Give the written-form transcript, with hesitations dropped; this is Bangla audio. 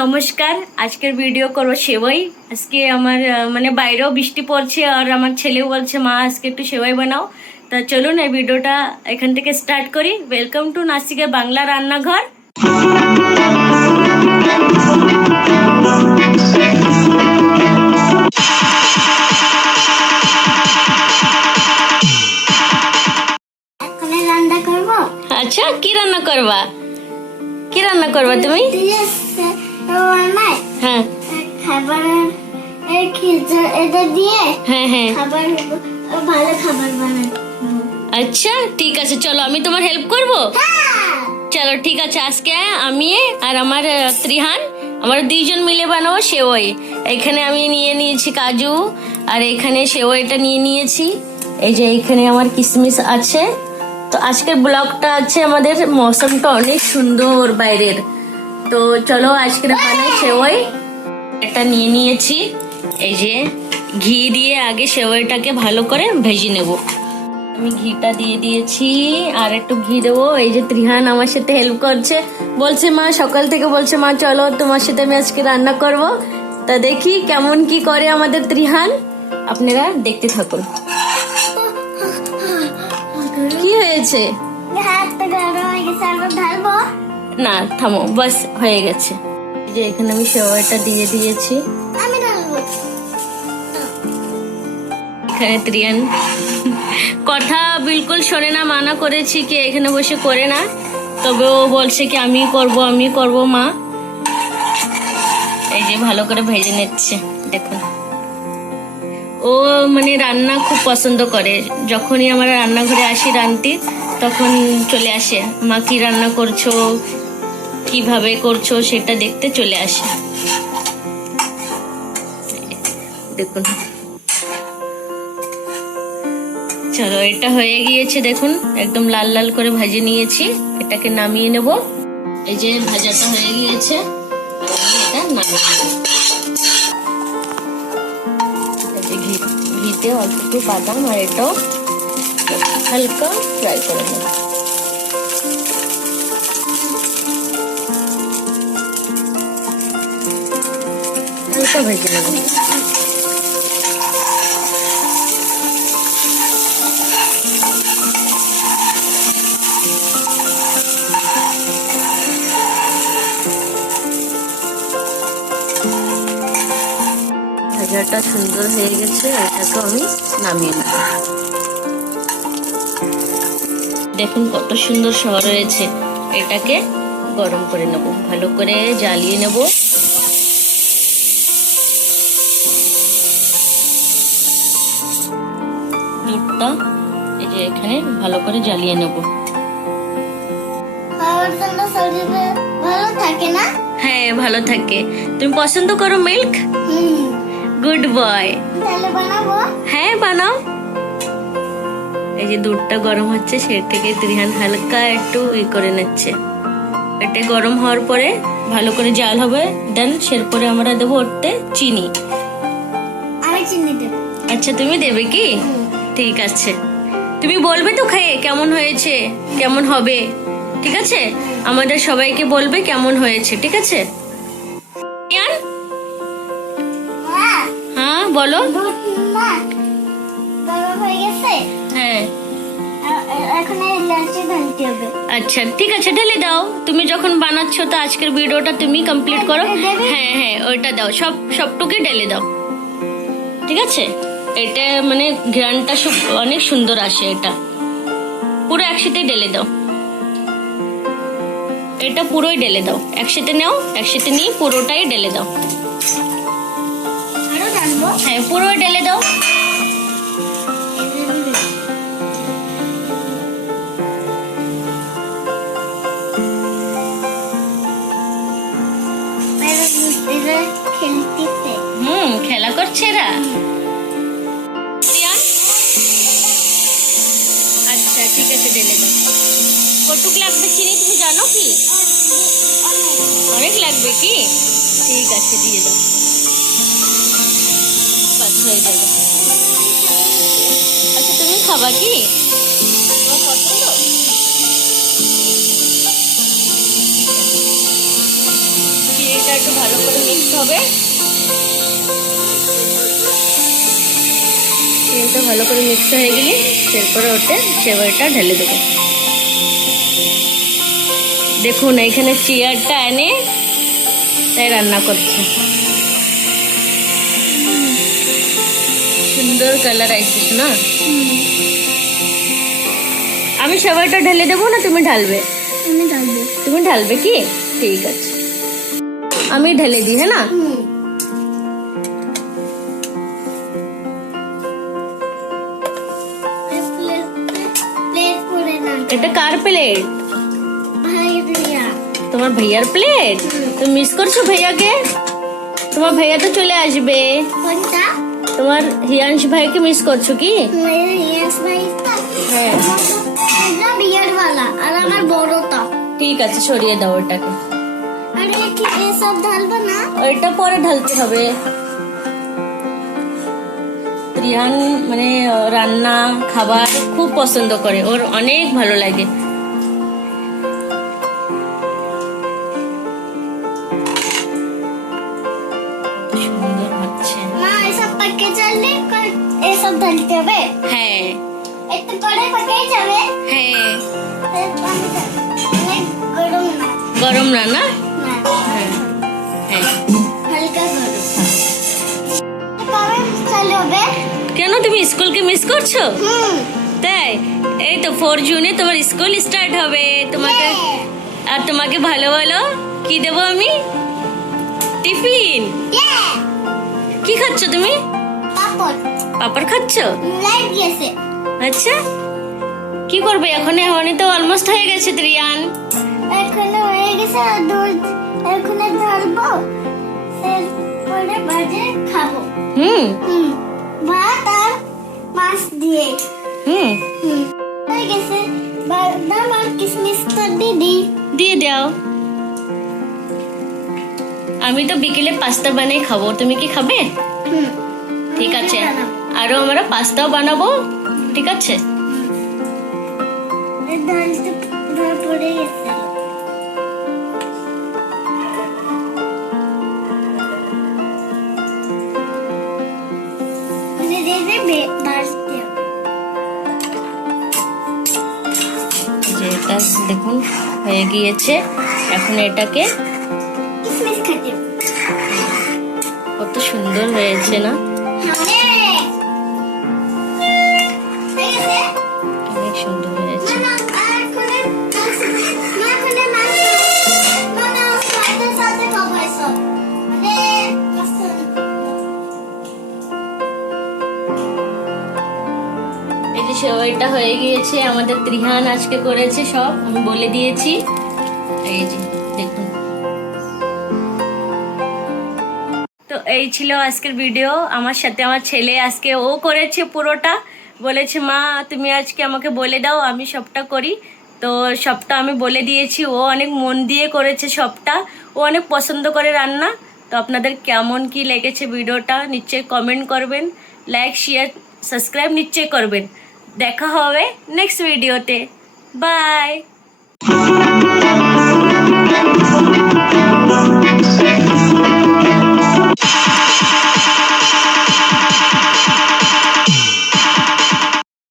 নমস্কার, আজকের ভিডিও করবো সেওই। আজকে আমার মানে বাইরেও বৃষ্টি পড়ছে আর আমার ছেলেও বলছে মা আজকে একটু সেওই বানাও। তা চলুন এই ভিডিওটা এখান থেকে স্টার্ট করি। ওয়েলকাম টু নাসিকের বাংলা রান্নাঘর। আচ্ছা, কি রান্না করবা? কি রান্না করবা তুমি? হ্যাঁ খাবার এটা দিয়ে হ্যাঁ হ্যাঁ খাবার ভালো খাবার বানাবো। আচ্ছা ঠিক আছে, চলো আমি তোমার হেল্প করব। চলো ঠিক আছে, আজকে আমি আর আমার ত্রিহান আমার দুইজন মিলে বানাবো সেওই। এখানে আমি নিয়ে নিয়েছি কাজু আর এখানে সেওইটা নিয়ে নিয়েছি। এই যে এখানে আমার কিশমিশ আছে। তো আজকের ব্লগটা আছে আমাদের, মৌসুমটা অনেক সুন্দর বাইরের। তো চলো আজকে বানাই সেওই। এটা নিয়ে নিয়েছি। এই যে ঘি দিয়ে আগে সেওইটাকে ভালো করে ভেজে নেব। আমি ঘিটা দিয়ে দিয়েছি আর একটু ঘি দেবো। এই যে ত্রিহান আমার সাথে হেল্প করছে, বলছে মা সকাল থেকে বলছে মা চলো তোমার সাথে আমি আজকে রান্না করব। তা দেখি কেমন কি করে আমাদের ত্রিহান, আপনারা দেখতে থাকুন। কি হয়েছে? না থামো, বাস হয়ে গেছে। এই যে এখানে আমি সেওইটা দিয়ে দিয়েছি। এখানে ত্রিয়ান কথা বিলকুল শোনে না, মানা করেছি কি এখানে বসে করে না, তবে ও বলছে কি আমি করব মা। এই যে ভালো করে ভেজে নিচ্ছে দেখুন। ও মানে রান্না খুব পছন্দ করে, যখনই আমরা রান্নাঘরে আসি রান্তি তখন চলে আসে, মা কি রান্না করছো কিভাবে করছো সেটা দেখতে চলে আসে। দেখুন চলো এটা হয়ে গিয়েছে দেখুন, একদম লাল লাল করে ভেজে নিয়েছি। এটাকে নামিয়ে নেব। এই যে ভাজাটা হয়ে গিয়েছে, এটা নামিয়ে নেব। এই যে ঘিতে অল্প একটু বাদাম আর এটাও হালকা ফ্রাই করে নেব। হালকা ভেজে নেব। ভাজাটা সুন্দর হয়ে গেছে, এটাকে আমি নামিয়ে নেব। দেখুন কত সুন্দর সর হয়েছে। এটাকে গরম করে নেব, ভালো করে জ্বালিয়ে নেব। দুধটা এই যে এখানে ভালো করে জ্বালিয়ে নেব। ভালো থাকে না? হ্যাঁ ভালো থাকে। তুমি পছন্দ করো মিল্ক? Good boy. তাহলে বানাবো? হ্যাঁ বানাও। এই যে দুধটা গরম হচ্ছে, সেটাকে ত্রিহান হালকা একটু করে নিচ্ছে। এটা গরম হওয়ার পরে ভালো করে জাল হবে, দেন সেরপরে আমরা দেবো ওতে চিনি। আমি চিনি দেব। আচ্ছা তুমি দেবে কি? ঠিক আছে, তুমি বলবে তো খেয়ে কেমন হয়েছে কেমন হবে, ঠিক আছে? আমাদের সবাইকে বলবে কেমন হয়েছে, ঠিক আছে? হ্যাঁ বলো। গরম হয়ে গেছে। হ্যাঁ এখন ইলাচি ঢালতে হবে। আচ্ছা ঠিক আছে, ঢেলে দাও। তুমি যখন বানাচ্ছ তো আজকের ভিডিওটা তুমি কমপ্লিট করো। হ্যাঁ হ্যাঁ ওইটা দাও, সবটুকুই ঢেলে দাও, ঠিক আছে? এটা মানে ঘ্রাণটা অনেক সুন্দর আসে। এটা পুরো একসাথে ঢেলে দাও, এটা পুরোই ঢেলে দাও। একসাথে নাও, একসাথে নিয়ে পুরোটাই ঢেলে দাও। আরো ঢালবো? হ্যাঁ পুরোই ঢেলে দাও। খেলতেছে। খেলা করছে এরা। আচ্ছা ঠিক আছে, ঢেলে দাও। কটুক লাগবে চিনি তুমি জানো কি? অনেক লাগবে কি? ঠিক আছে দিয়ে দাও, বাস হয়ে যাবে। আচ্ছা তুমি খাবা কি? তোমার পছন্দ? চিনিটা একটু ভালো করে মিক্স হবে। তেলটা ভালো করে মিক্স হয়ে গেলে তারপরে ওতে সেমাইটা ঢেলে দেবো। দেখুন এখানে চেয়ারটা এনে তাই রান্না করছে। সুন্দর কালার আইসিস না। আমি সেমাইটা ঢেলে দেবো না তুমি ঢালবে? আমি ডালবো। তুমি ঢালবে কি? ঠিক আছে, আমি ঢেলে দিই, হ্যাঁ না? প্লেট করে না। এটা কার প্লেট? ভাই দিয়া। তোমার ভাইয়ার প্লেট? তুমি মিস করছো ভাইয়াকে? তোমার ভাইয়া তো চলে আসবে। কোনটা? তোমার হিয়াংশ ভাইকে মিস করছো কি? মেরে ইয়েস ভাইটা। হ্যাঁ। এটা বিয়ার वाला আর আমার বড়টা। ঠিক আছে, সরিয়ে দাও ওটাকে। আরে কি এসব ঢালবো না? ওইটা পরে ঢালতে হবে। রিহান মানে রান্না খাবার খুব পছন্দ করে, ওর অনেক ভালো লাগে। সুন্দর হচ্ছে। মা এসব পাকে চললে এসব ঢালতে হবে। হ্যাঁ একটু করে পাকে যাবে। হ্যাঁ, অনেক গরম না। গরম না না? না হ্যাঁ হ্যাঁ। হালকা গরম। কবে চালু হবে? কেন তুমি স্কুলকে মিস করছো? তাই? এই তো 4 জুনে তোমার স্কুল স্টার্ট হবে। তোমাকে আর তোমাকে ভালো ভালো কি দেবো আমি? টিফিন। কি খাচ্ছ তুমি? পাপড় পাপড় খাচ্ছ? লাইট গেছে। আচ্ছা, কি করবে এখন? এখনই তো অলমোস্ট হয়ে গেছে রিয়ান। এখন হয়ে গেছে আর দুধ এখন ঢালবো। এরপরে বাজে খাবো। হুম ভাত আর মাছ দিয়ে। হুম, হয়ে গেছে। বাদাম আর কিশমিশ তো দিদি দিয়ে দাও। আমি তো বিকেলে পাস্তা বানিয়ে খাবো, তুমি কি খাবে? ঠিক আছে, আরো আমরা পাস্তাও বানাবো। ঠিক আছে, ডাল পড়ে গেছে। যে এটা দেখুন হয়ে গিয়েছে। এখন এটাকে কিশমিশ খাতে কত সুন্দর হয়েছে না? অনেক সুন্দর হয়েছে। এই যে সেওইটা হয়ে গিয়েছে, আমাদের ত্রিহান আজকে করেছে সব, আমি বলে দিয়েছি। এই যে দেখুন। তো এই ছিল আজকের ভিডিও। আমার সাথে আমার ছেলে আজকে ও করেছে পুরোটা। বলেছে মা তুমি আজকে আমাকে বলে দাও, আমি সবটা করি। তো সবটা আমি বলে দিয়েছি। ও অনেক মন দিয়ে করেছে সবটা। ও অনেক পছন্দ করে রান্না। তো আপনাদের কেমন কি লেগেছে ভিডিওটা নিশ্চয়ই কমেন্ট করবেন, লাইক শেয়ার সাবস্ক্রাইব নিশ্চয়ই করবেন। দেখা হবে নেক্সট ভিডিওতে। বাই।